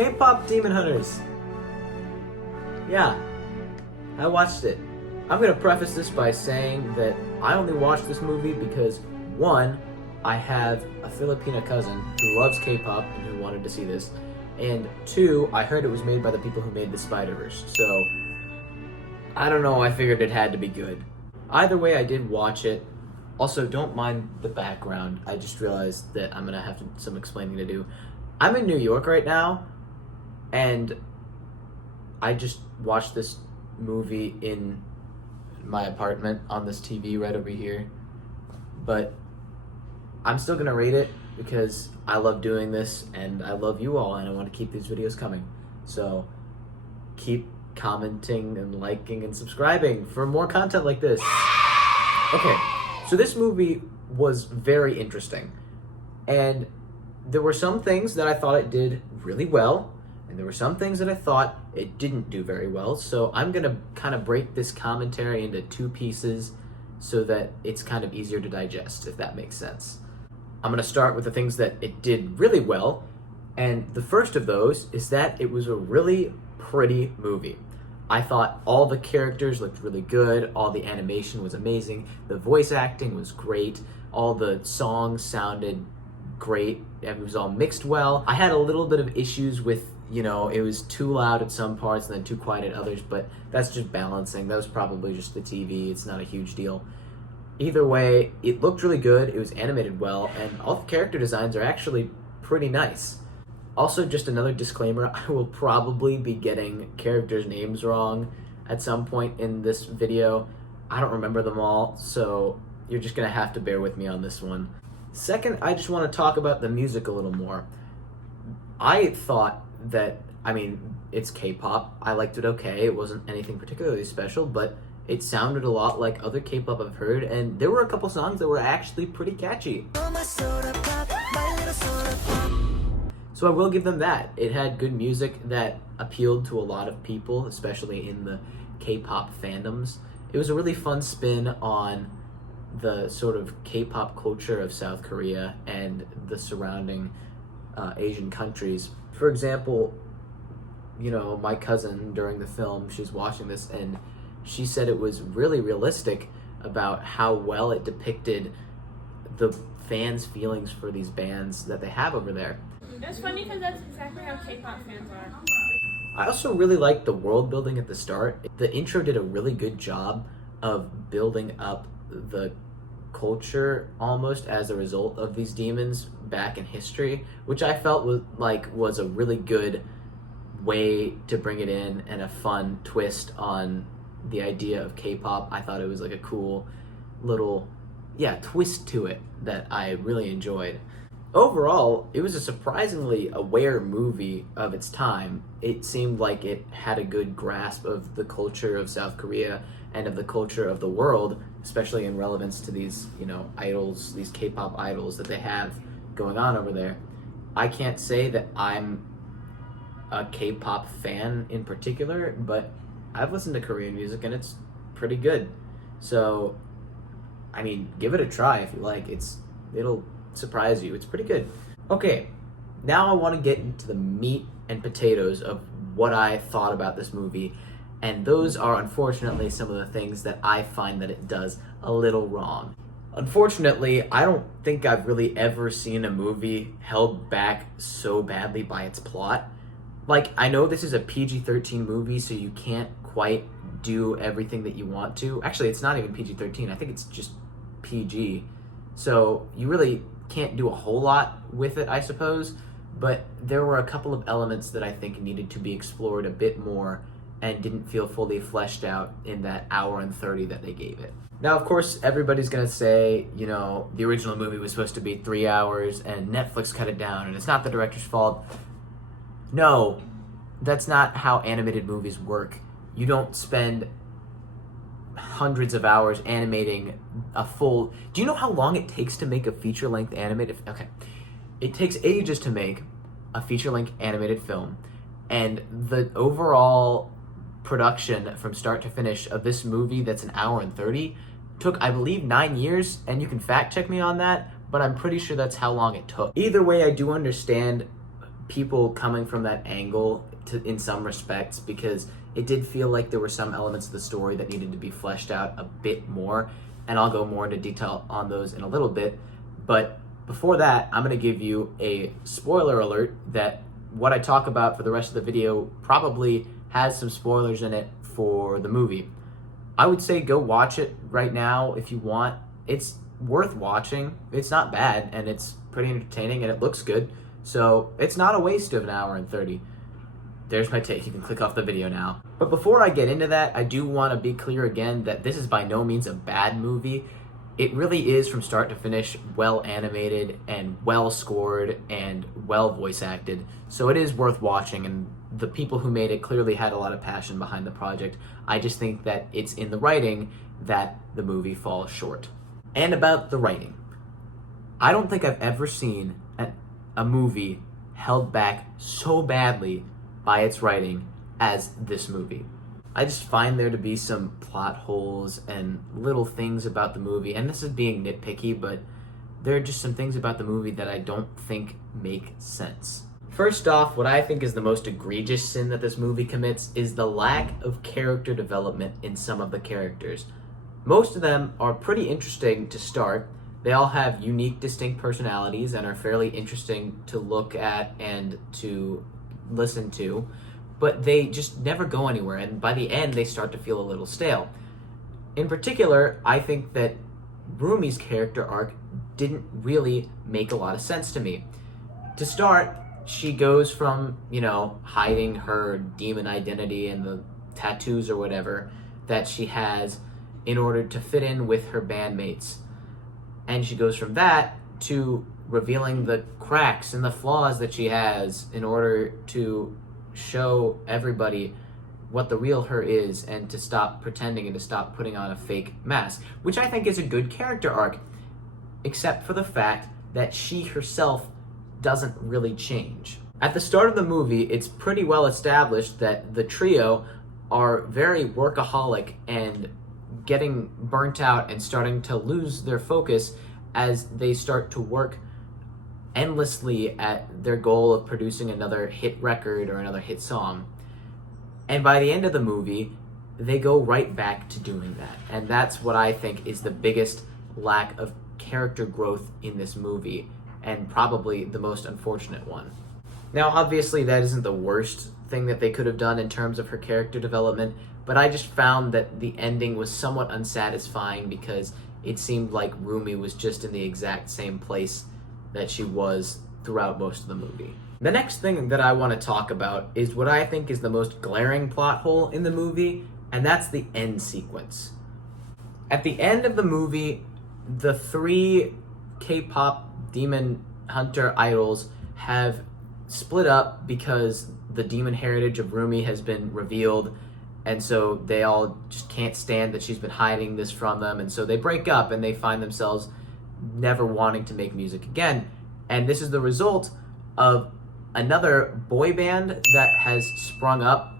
K-pop Demon Hunters. Yeah, I watched it. I'm gonna preface this by saying that I only watched this movie because, one, I have a Filipina cousin who loves K-pop and who wanted to see this, and two, I heard it was made by the people who made the Spider-Verse, so I don't know, I figured it had to be good. Either way, I did watch it. Also, don't mind the background. I just realized that I'm gonna have some explaining to do. I'm in New York right now, and I just watched this movie in my apartment on this TV right over here. But I'm still gonna rate it because I love doing this and I love you all and I want to keep these videos coming. So keep commenting and liking and subscribing for more content like this. Okay, so this movie was very interesting. And there were some things that I thought it did really well, and there were some things that I thought it didn't do very well. So I'm gonna kind of break this commentary into two pieces so that it's kind of easier to digest, if that makes sense. I'm gonna start with the things that it did really well, and the first of those is that it was a really pretty movie. I thought all the characters looked really good, all the animation was amazing, the voice acting was great, all the songs sounded great, it was all mixed well. I had a little bit of issues with, it was too loud at some parts and then too quiet at others, but that's just balancing. That was probably just the TV, it's not a huge deal. Either way, it looked really good, it was animated well, and all the character designs are actually pretty nice. Also, just another disclaimer, I will probably be getting characters' names wrong at some point in this video. I don't remember them all, so you're just gonna have to bear with me on this one. Second, I just want to talk about the music a little more. I thought that, it's K-pop. I liked it okay. It wasn't anything particularly special, but it sounded a lot like other K-pop I've heard, and there were a couple songs that were actually pretty catchy. So I will give them that. It had good music that appealed to a lot of people, especially in the K-pop fandoms. It was a really fun spin on the sort of K-pop culture of South Korea and the surrounding Asian countries. For example, my cousin during the film, she's watching this and she said it was really realistic about how well it depicted the fans' feelings for these bands that they have over there. It's funny because that's exactly how K-pop fans are. I also really liked the world building at the start. The intro did a really good job of building up the culture almost as a result of these demons back in history, which I felt was a really good way to bring it in and a fun twist on the idea of K-pop. I thought it was like a cool little twist to it that I really enjoyed. Overall, it was a surprisingly aware movie of its time. It seemed like it had a good grasp of the culture of South Korea and of the culture of the world, especially in relevance to these, idols, these K-pop idols that they have going on over there. I can't say that I'm a K-pop fan in particular, but I've listened to Korean music and it's pretty good. So, give it a try if you like. It'll surprise you. It's pretty good. Okay, now I want to get into the meat and potatoes of what I thought about this movie, and those are unfortunately some of the things that I find that it does a little wrong. Unfortunately, I don't think I've really ever seen a movie held back so badly by its plot. I know this is a PG-13 movie, so you can't quite do everything that you want to. Actually, it's not even PG-13. I think it's just PG. So you really can't do a whole lot with it, I suppose, but there were a couple of elements that I think needed to be explored a bit more and didn't feel fully fleshed out in that hour and 30 that they gave it. Now, of course, everybody's gonna say, the original movie was supposed to be 3 hours and Netflix cut it down and it's not the director's fault. No, that's not how animated movies work. You don't spend hundreds of hours animating a full... Do you know how long it takes to make a feature-length animated... Okay. It takes ages to make a feature-length animated film, and the overall production from start to finish of this movie that's an hour and 30 took, I believe, 9 years, and you can fact check me on that, but I'm pretty sure that's how long it took. Either way, I do understand people coming from that angle in some respects, because it did feel like there were some elements of the story that needed to be fleshed out a bit more, and I'll go more into detail on those in a little bit. But before that, I'm going to give you a spoiler alert that what I talk about for the rest of the video probably has some spoilers in it for the movie. I would say go watch it right now if you want. It's worth watching. It's not bad, and it's pretty entertaining, and it looks good. So it's not a waste of an hour and 30. There's my take. You can click off the video now. But before I get into that, I do want to be clear again that this is by no means a bad movie. It really is, from start to finish, well animated and well scored and well voice acted. So it is worth watching, and the people who made it clearly had a lot of passion behind the project. I just think that it's in the writing that the movie falls short. And about the writing, I don't think I've ever seen a movie held back so badly by its writing as this movie. I just find there to be some plot holes and little things about the movie, and this is being nitpicky, but there are just some things about the movie that I don't think make sense. First off, what I think is the most egregious sin that this movie commits is the lack of character development in some of the characters. Most of them are pretty interesting to start. They all have unique, distinct personalities and are fairly interesting to look at and to listen to, but they just never go anywhere, and by the end they start to feel a little stale. In particular, I think that Rumi's character arc didn't really make a lot of sense to me. To start, she goes from, hiding her demon identity and the tattoos or whatever that she has in order to fit in with her bandmates. And she goes from that to revealing the cracks and the flaws that she has in order to show everybody what the real her is, and to stop pretending and to stop putting on a fake mask, which I think is a good character arc, except for the fact that she herself doesn't really change. At the start of the movie, it's pretty well established that the trio are very workaholic and getting burnt out and starting to lose their focus as they start to work endlessly at their goal of producing another hit record or another hit song. And by the end of the movie, they go right back to doing that. And that's what I think is the biggest lack of character growth in this movie, and probably the most unfortunate one. Now, obviously, that isn't the worst thing that they could have done in terms of her character development, but I just found that the ending was somewhat unsatisfying because it seemed like Rumi was just in the exact same place that she was throughout most of the movie. The next thing that I want to talk about is what I think is the most glaring plot hole in the movie, and that's the end sequence. At the end of the movie, the three K-pop demon hunter idols have split up because the demon heritage of Rumi has been revealed, and so they all just can't stand that she's been hiding this from them, and so they break up and they find themselves never wanting to make music again. And this is the result of another boy band that has sprung up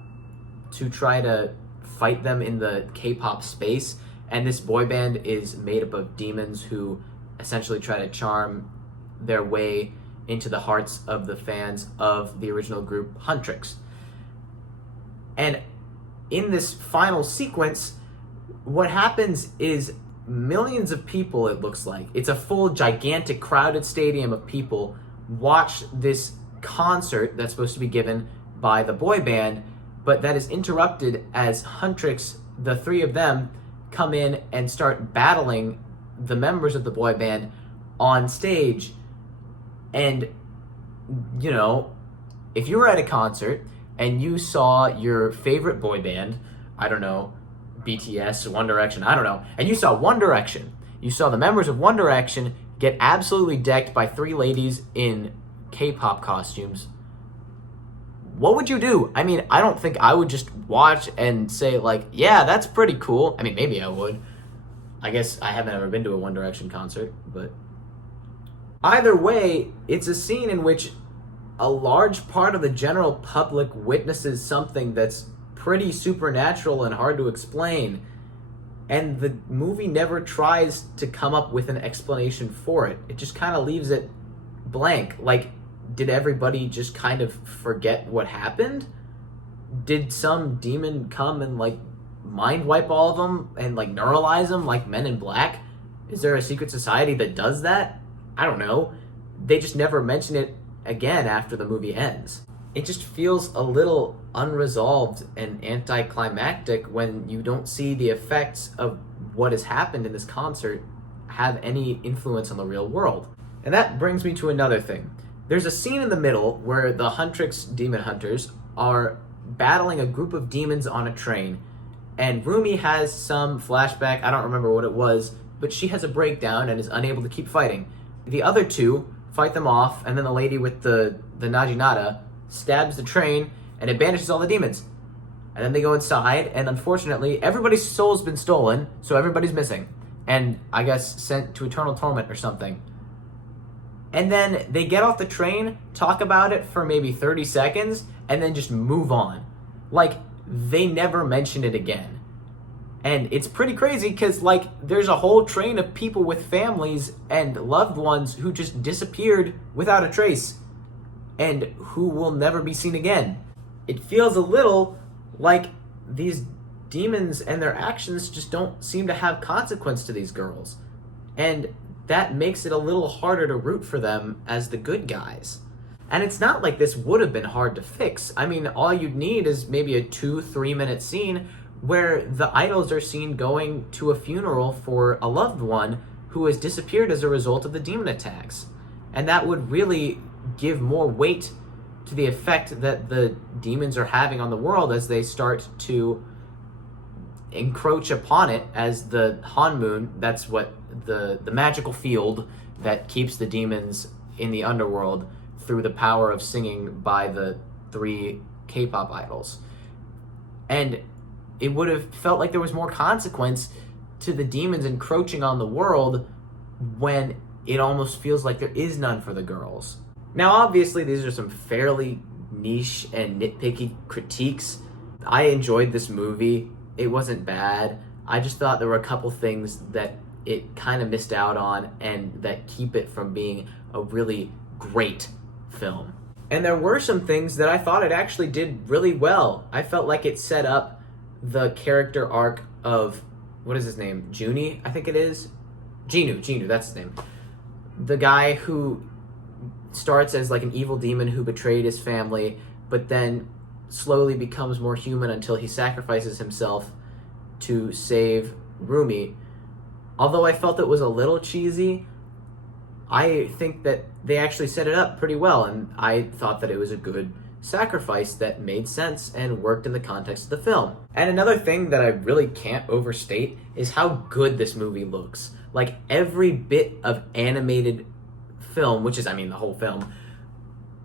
to try to fight them in the K-pop space, and this boy band is made up of demons who essentially try to charm their way into the hearts of the fans of the original group Huntrix. And in this final sequence, what happens is millions of people, it looks like, it's a full gigantic crowded stadium of people, watch this concert that's supposed to be given by the boy band, but that is interrupted as Huntrix, the three of them, come in and start battling the members of the boy band on stage. And, if you were at a concert and you saw your favorite boy band, I don't know, BTS, One Direction, I don't know, and you saw One Direction, you saw the members of One Direction get absolutely decked by three ladies in K-pop costumes, what would you do? I mean, I don't think I would just watch and say, like, yeah, that's pretty cool. I mean, maybe I would. I guess I haven't ever been to a One Direction concert, but either way, it's a scene in which a large part of the general public witnesses something that's pretty supernatural and hard to explain, and the movie never tries to come up with an explanation for it. It just kind of leaves it blank. Like, did everybody just kind of forget what happened? Did some demon come and like mind wipe all of them and like neuralize them like Men in Black? Is there a secret society that does that? I don't know. They just never mention it again after the movie ends. It just feels a little unresolved and anticlimactic when you don't see the effects of what has happened in this concert have any influence on the real world. And that brings me to another thing. There's a scene in the middle where the Huntrix demon hunters are battling a group of demons on a train, and Rumi has some flashback, I don't remember what it was, but she has a breakdown and is unable to keep fighting. The other two fight them off, and then the lady with the Najinata stabs the train, and it banishes all the demons. And then they go inside, and unfortunately, everybody's soul's been stolen, so everybody's missing. And I guess sent to eternal torment or something. And then they get off the train, talk about it for maybe 30 seconds, and then just move on. Like, they never mention it again. And it's pretty crazy because, like, there's a whole train of people with families and loved ones who just disappeared without a trace and who will never be seen again. It feels a little like these demons and their actions just don't seem to have consequence to these girls. And that makes it a little harder to root for them as the good guys. And it's not like this would have been hard to fix. I mean, all you'd need is maybe a 2-3 minute scene where the idols are seen going to a funeral for a loved one who has disappeared as a result of the demon attacks. And that would really give more weight to the effect that the demons are having on the world as they start to encroach upon it as the Hanmoon, that's what the magical field that keeps the demons in the underworld through the power of singing by the 3 K-pop idols. And it would have felt like there was more consequence to the demons encroaching on the world when it almost feels like there is none for the girls. Now, obviously, these are some fairly niche and nitpicky critiques. I enjoyed this movie. It wasn't bad. I just thought there were a couple things that it kind of missed out on and that keep it from being a really great film. And there were some things that I thought it actually did really well. I felt like it set up the character arc of, what is his name? Junie, I think it is? Genu, that's his name. The guy who starts as like an evil demon who betrayed his family, but then slowly becomes more human until he sacrifices himself to save Rumi. Although I felt it was a little cheesy, I think that they actually set it up pretty well, and I thought that it was a good sacrifice that made sense and worked in the context of the film. And another thing that I really can't overstate is how good this movie looks. Like, every bit of animated film, which is, I mean, the whole film,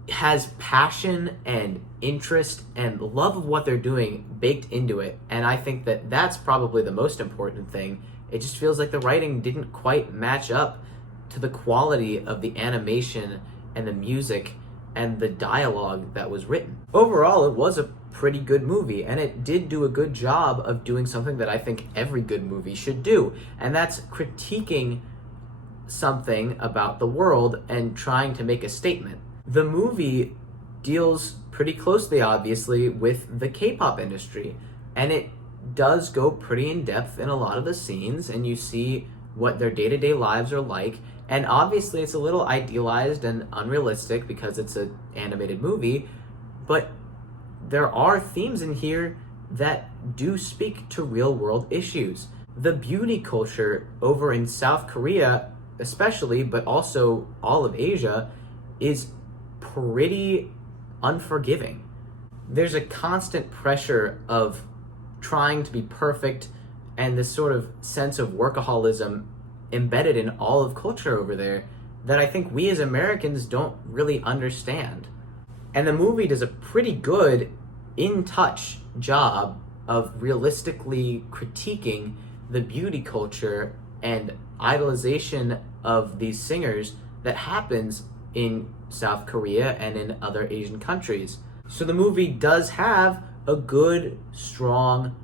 has passion and interest and love of what they're doing baked into it. And I think that that's probably the most important thing. It just feels like the writing didn't quite match up to the quality of the animation and the music and the dialogue that was written. Overall, it was a pretty good movie, and it did do a good job of doing something that I think every good movie should do, and that's critiquing something about the world and trying to make a statement. The movie deals pretty closely, obviously, with the K-pop industry, and it does go pretty in depth in a lot of the scenes, and you see what their day-to-day lives are like. And obviously it's a little idealized and unrealistic because it's an animated movie, but there are themes in here that do speak to real-world issues. The beauty culture over in South Korea especially, but also all of Asia, is pretty unforgiving. There's a constant pressure of trying to be perfect and this sort of sense of workaholism embedded in all of culture over there that I think we as Americans don't really understand. And the movie does a pretty good, in-touch job of realistically critiquing the beauty culture and idolization of these singers that happens in South Korea and in other Asian countries. So the movie does have a good, strong,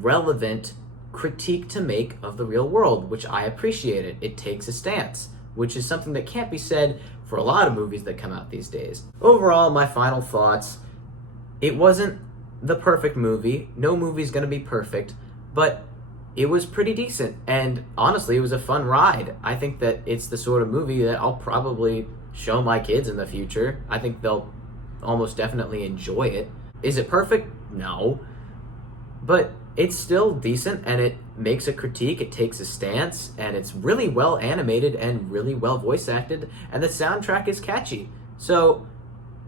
relevant critique to make of the real world, which I appreciated. It takes a stance, which is something that can't be said for a lot of movies that come out these days. Overall, my final thoughts, it wasn't the perfect movie. No movie's gonna be perfect, but it was pretty decent. And honestly, it was a fun ride. I think that it's the sort of movie that I'll probably show my kids in the future. I think they'll almost definitely enjoy it. Is it perfect? No. But it's still decent, and it makes a critique, it takes a stance, and it's really well animated and really well voice acted, and the soundtrack is catchy. So,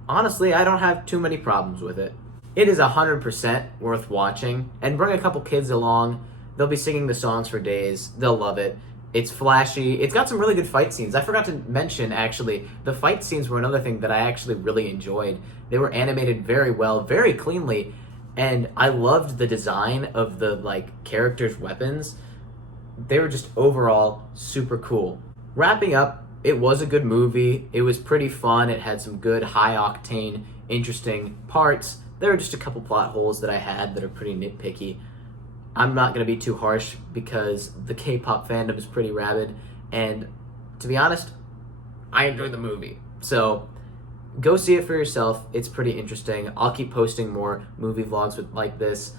honestly, I don't have too many problems with it. It is 100% worth watching, and bring a couple kids along. They'll be singing the songs for days. They'll love it. It's flashy. It's got some really good fight scenes. I forgot to mention, actually, the fight scenes were another thing that I actually really enjoyed. They were animated very well, very cleanly, and I loved the design of the characters' weapons. They were just overall super cool. Wrapping up, it was a good movie. It was pretty fun. It had some good high octane, interesting parts. There were just a couple plot holes that I had that are pretty nitpicky. I'm not going to be too harsh because the K-pop fandom is pretty rabid, and to be honest, I enjoyed the movie. So go see it for yourself. It's pretty interesting. I'll keep posting more movie vlogs like this.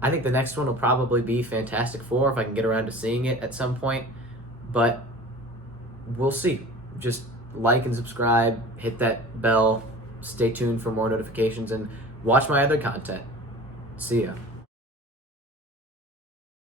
I think the next one will probably be Fantastic Four if I can get around to seeing it at some point, but we'll see. Just like and subscribe, hit that bell, stay tuned for more notifications, and watch my other content. See ya.